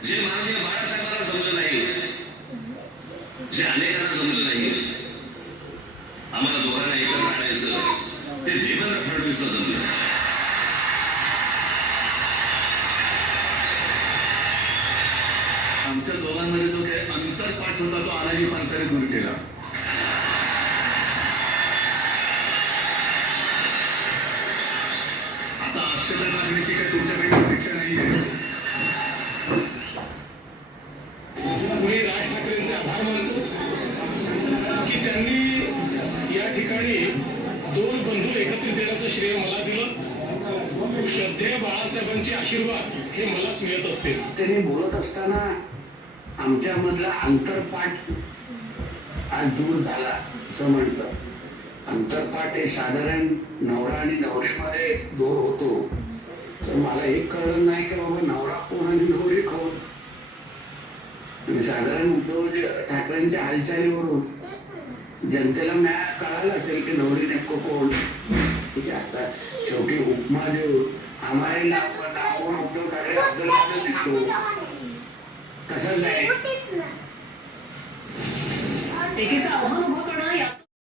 जे माननीय बाळासाहेबांना जमलं नाही जे अनेकांना जमलं नाही आम्हाला दोघांना एकत्र आणायचं ते देवेंद्र फडणवीसला जमलं. आमच्या दोघांमध्ये जो काही अंतरपाठ होता तो आलाही पंथाने दूर केला आता अक्षता टाकण्याची काय तुमच्याकडे अपेक्षा नाही आहे मी राज ठाकरेंचे आभार मानतो की त्यांनी या ठिकाणी दोन बंधू एकत्रित येण्याचं श्रेय मला दिलं. श्रद्धेय बाळासाहेबांचे आशीर्वाद हे मलाच मिळत असते त्यांनी बोलत असताना आमच्यामधला अंतरपाठ आज दूर झाला असं म्हटलं. अंतरपाठ हे साधारण नवरा आणि नवरीमध्ये दूर होतो. तर मला एक कळलं नाही की बाबा नवरा कोण आणि नवरी कोण? साधारण उद्धव ठाकरेंच्या हालचालीवरून जनतेला न्याय कळालं असेल की नवरी नेमकं कोण म्हणजे आता शेवटी उपमा देऊ आम्हाला नावावर उद्धव ठाकरे अब्दुल कादर दिसतो. तसंच आहे